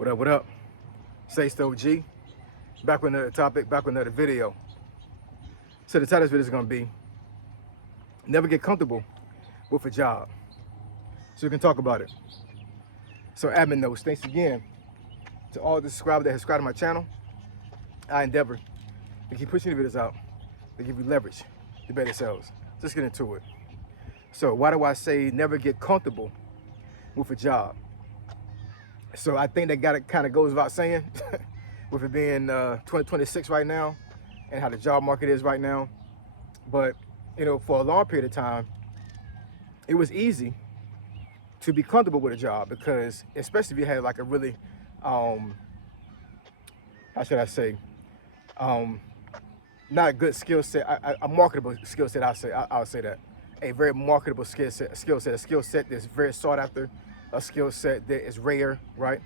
What up? Say Stowe G. Back with another topic, back with another video. So the title of this video is going to be never get comfortable with a job. So we can talk about it. So admin notes, thanks again to all the subscribers that have subscribed to my channel. I endeavor to keep pushing the videos out to give you leverage to better sales. Let's get into it. So why do I say never get comfortable with a job? So I think that kind of goes without saying with it being 2026 right now and how the job market is right now. But, you know, for a long period of time, it was easy to be comfortable with a job because, especially if you had like a really, how should I say, not a good skill set, a marketable skill set, I'll say that. A very marketable skill set, a skill set that's very sought after, a skill set that is rare, right?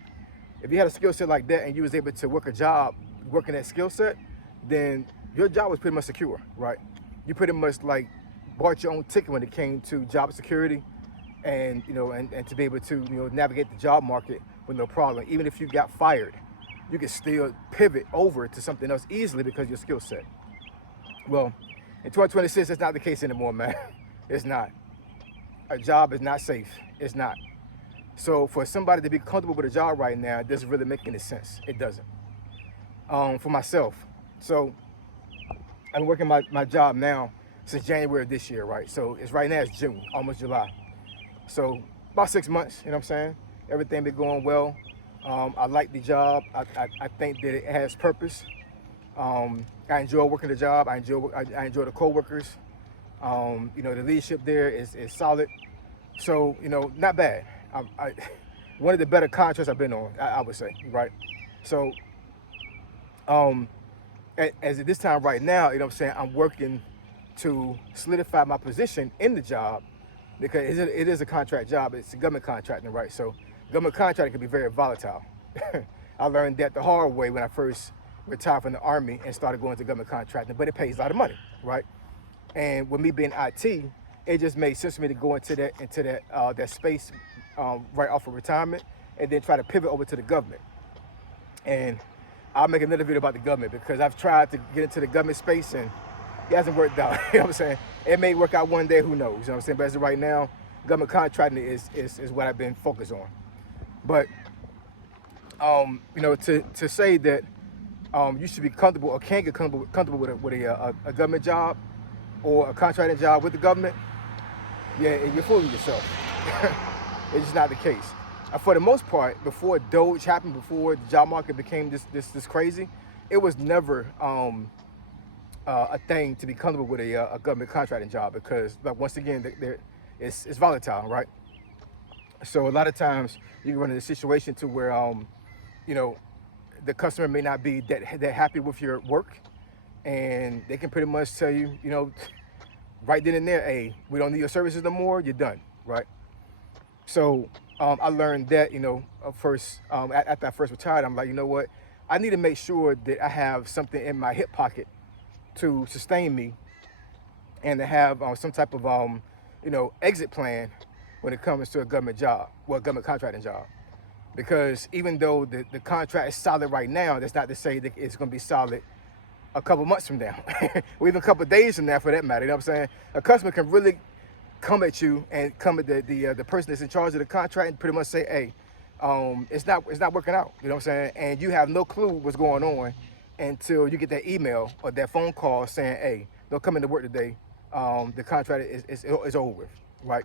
If you had a skill set like that and you was able to work a job, working that skill set, then your job was pretty much secure, right? You pretty much like bought your own ticket when it came to job security and, you know, and to be able to, you know, navigate the job market with no problem. Even if you got fired, you could still pivot over to something else easily because of your skill set. Well, in 2026, that's not the case anymore, man. It's not. A job is not safe. It's not. So for somebody to be comfortable with a job right now, it doesn't really make any sense. It doesn't. For myself, so I'm working my job now since January of this year, right? So it's right now it's June, almost July. So about 6 months, you know what I'm saying? Everything been going well. I like the job. I think that it has purpose. I enjoy working the job. I enjoy the co-workers. You know, the leadership there is solid. So, you know, not bad. One of the better contracts I've been on, I would say, right? So, as at this time right now, you know what I'm saying, I'm working to solidify my position in the job because it is a contract job. It's a government contracting, right? So government contracting can be very volatile. I learned that the hard way when I first retired from the Army and started going to government contracting, but it pays a lot of money, right? And with me being IT, it just made sense for me to go into that space right off of retirement and then try to pivot over to the government. And I'll make another video about the government because I've tried to get into the government space and it hasn't worked out. You know what I'm saying? It may work out one day, who knows? You know what I'm saying? But as of right now, government contracting is what I've been focused on. But you know, to say that you should be comfortable or can get comfortable with a government job or a contracting job with the government, yeah, you're fooling yourself. It's just not the case. For the most part, before Doge happened, before the job market became this crazy, it was never a thing to be comfortable with a government contracting job because, like, once again, it's volatile, right? So a lot of times you can run into a situation to where you know, the customer may not be that happy with your work, and they can pretty much tell you, you know, right then and there, hey, we don't need your services no more, you're done, right? So I learned that, you know, first, after I first retired, I'm like, you know what? I need to make sure that I have something in my hip pocket to sustain me and to have some type of, you know, exit plan when it comes to a government job, well, a government contracting job. Because even though the contract is solid right now, that's not to say that it's going to be solid a couple months from now, or even a couple of days from now, for that matter. You know what I'm saying? A customer can really come at you and come at the person that's in charge of the contract and pretty much say, hey, it's not working out. You know what I'm saying? And you have no clue what's going on until you get that email or that phone call saying, hey, don't come into work today. The contract is over with, right?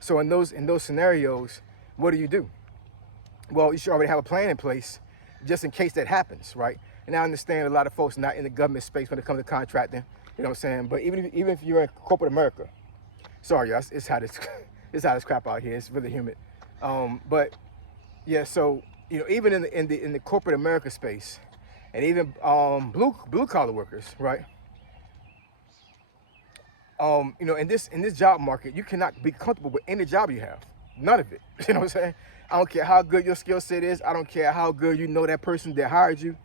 So in those scenarios, what do? Well, you should already have a plan in place just in case that happens, right? And I understand a lot of folks not in the government space when it comes to contracting, you know what I'm saying? But even if you're in corporate America, sorry, y'all, it's hot as crap out here. It's really humid. But yeah, so, you know, even in the corporate America space, and even blue collar workers, right? You know, in this job market, you cannot be comfortable with any job you have. None of it. You know what I'm saying? I don't care how good your skill set is. I don't care how good you know that person that hired you.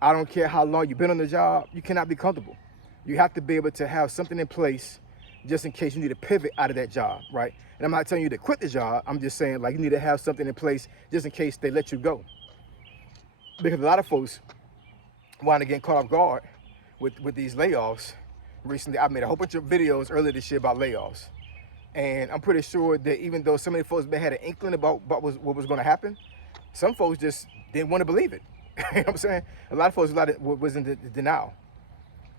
I don't care how long you've been on the job. You cannot be comfortable. You have to be able to have something in place just in case you need to pivot out of that job, right? And I'm not telling you to quit the job. I'm just saying, like, you need to have something in place just in case they let you go. because a lot of folks wind up getting caught off guard with these layoffs. Recently, I made a whole bunch of videos earlier this year about layoffs. And I'm pretty sure that even though so many folks may had an inkling about what was going to happen, some folks just didn't want to believe it. You know what I'm saying? A lot of folks was in denial.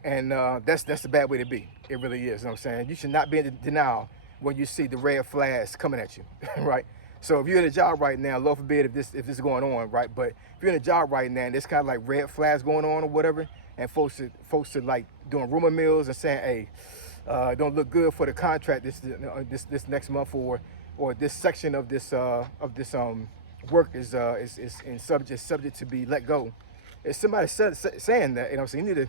And that's the bad way to be. It really is. You know what I'm saying? You should not be in denial when you see the red flags coming at you, right? So if you're in a job right now, Lord forbid if this is going on, right? But if you're in a job right now and there's kind of like red flags going on or whatever, and folks are like doing rumor mills and saying, hey, don't look good for the contract this next month, or this section of this work is subject to be let go. If somebody saying that, you know, so you need to,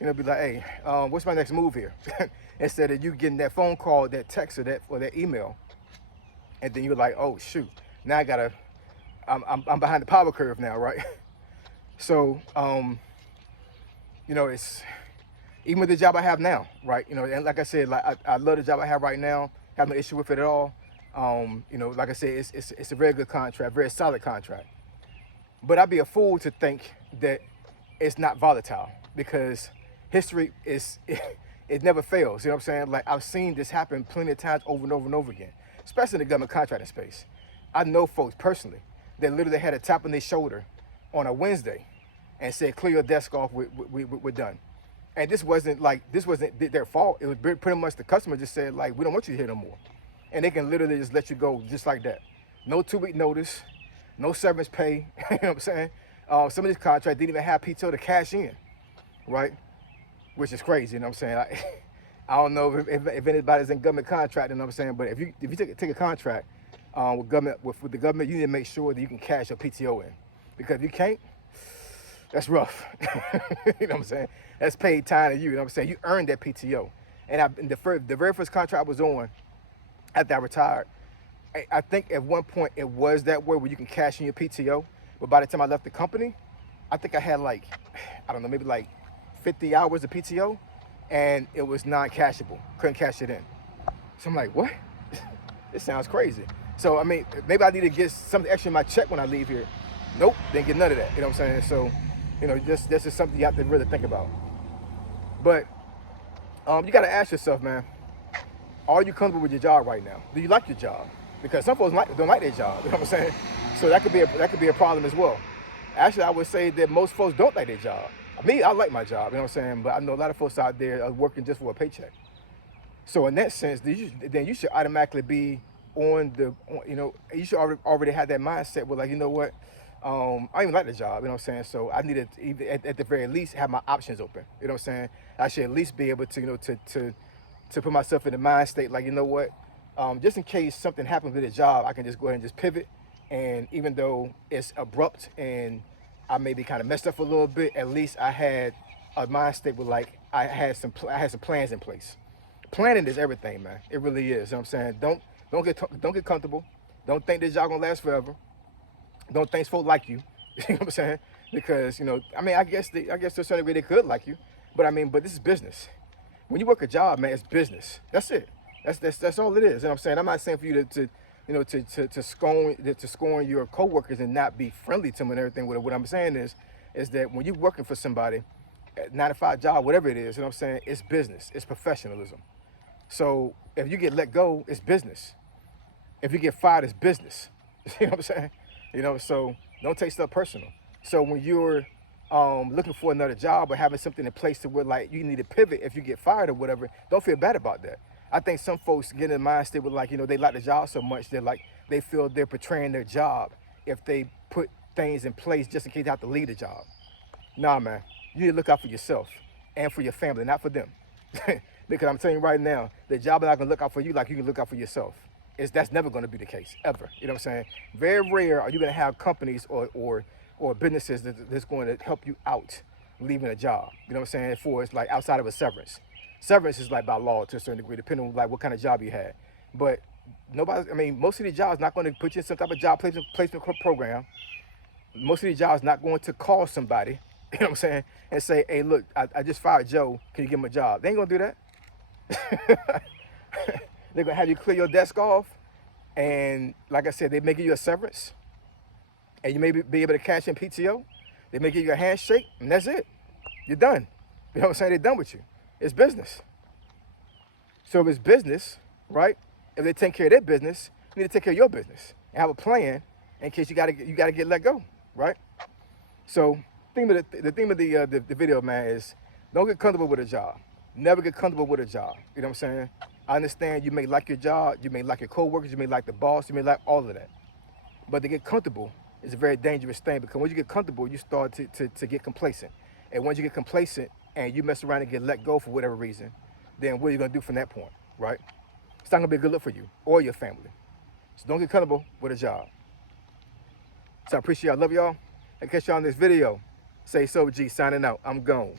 you know, be like, hey, what's my next move here? Instead of you getting that phone call, that text, or that email, and then you're like, oh shoot, now I'm behind the power curve now, right? So, you know, it's even with the job I have now, right? You know, and like I said, like I love the job I have right now. Have no issue with it at all. You know, like I said, it's a very good contract, very solid contract. But I'd be a fool to think that it's not volatile, because history it never fails. You know what I'm saying? Like, I've seen this happen plenty of times over and over and over again, especially in the government contracting space. I know folks personally that literally had a tap on their shoulder on a Wednesday and said, clear your desk off, we're done. And this wasn't their fault. It was pretty much the customer just said, like, we don't want you here no more. And they can literally just let you go just like that. No 2-week notice, no severance pay. You know what I'm saying? Some of these contracts didn't even have PTO to cash in, right? Which is crazy, you know what I'm saying? Like, I don't know if anybody's in government contract, you know what I'm saying? But if you take a contract with the government, you need to make sure that you can cash your PTO in. Because if you can't, that's rough. You know what I'm saying? That's paid time to you know what I'm saying? You earned that PTO. And the very first contract I was on after I retired, I think at one point it was that way where you can cash in your PTO. But by the time I left the company, I think I had like, I don't know, maybe like 50 hours of PTO, and it was non-cashable. Couldn't cash it in. So I'm like, what? This sounds crazy. So, I mean, maybe I need to get something extra in my check when I leave here. Nope, didn't get none of that. You know what I'm saying? So, you know, this is something you have to really think about. But you got to ask yourself, man, are you comfortable with your job right now? Do you like your job? Because some folks don't like their job. You know what I'm saying? So that could be a problem as well. Actually, I would say that most folks don't like their job. Me, I like my job. You know what I'm saying? But I know a lot of folks out there are working just for a paycheck. So in that sense, then you should automatically be you should already have that mindset where, like, you know what, I don't even like the job, you know what I'm saying? So I need to, at the very least, have my options open. You know what I'm saying? I should at least be able to, you know, to put myself in the mind state, like, you know what, just in case something happens with the job, I can just go ahead and just pivot. And even though it's abrupt and I maybe kind of messed up a little bit, at least I had a mind state with, like, I had some plans in place. Planning is everything, man. It really is. You know what I'm saying? Don't get comfortable. Don't think this job gonna last forever. Don't think folks like you. You know what I'm saying? Because, you know, I mean, I guess to a certain degree they could like you, but I mean, but this is business. When you work a job, man, it's business. That's it. That's all it is. You know what I'm saying? I'm not saying for you to scorn your coworkers and not be friendly to them and everything. What I'm saying is that when you're working for somebody, 9-to-5 job, whatever it is, you know what I'm saying? It's business. It's professionalism. So if you get let go, it's business. If you get fired, it's business. You know what I'm saying? You know, so don't take stuff personal. So when you're looking for another job or having something in place to where, like, you need to pivot if you get fired or whatever, don't feel bad about that. I think some folks get in the mind state with, like, you know, they like the job so much that, like, they feel they're betraying their job if they put things in place just in case they have to leave the job. Nah, man, you need to look out for yourself and for your family, not for them. Because I'm telling you right now, the job is not gonna look out for you like you can look out for yourself. That's never gonna be the case, ever. You know what I'm saying? Very rare are you gonna have companies or businesses that's going to help you out leaving a job. You know what I'm saying? For it's like outside of a severance. Severance is like by law to a certain degree, depending on like what kind of job you had. But most of these jobs not going to put you in some type of job placement program. Most of these jobs not going to call somebody, you know what I'm saying, and say, hey, look, I just fired Joe. Can you give him a job? They ain't gonna do that. They're gonna have you clear your desk off, and like I said, they may give you a severance, and you may be able to cash in PTO. They may give you a handshake, and that's it. You're done. You know what I'm saying? They're done with you. It's business. So if it's business, right? If they take care of their business, you need to take care of your business and have a plan in case you gotta get let go, right? So the theme of the video, man, is don't get comfortable with a job. Never get comfortable with a job. You know what I'm saying? I understand you may like your job, you may like your coworkers, you may like the boss, you may like all of that. But to get comfortable is a very dangerous thing, because when you get comfortable, you start to get complacent. And once you get complacent and you mess around and get let go for whatever reason, then what are you gonna do from that point, right? It's not gonna be a good look for you or your family. So don't get comfortable with a job. So I appreciate y'all. Love y'all. I'll catch y'all in this video. Say so, G, signing out. I'm gone.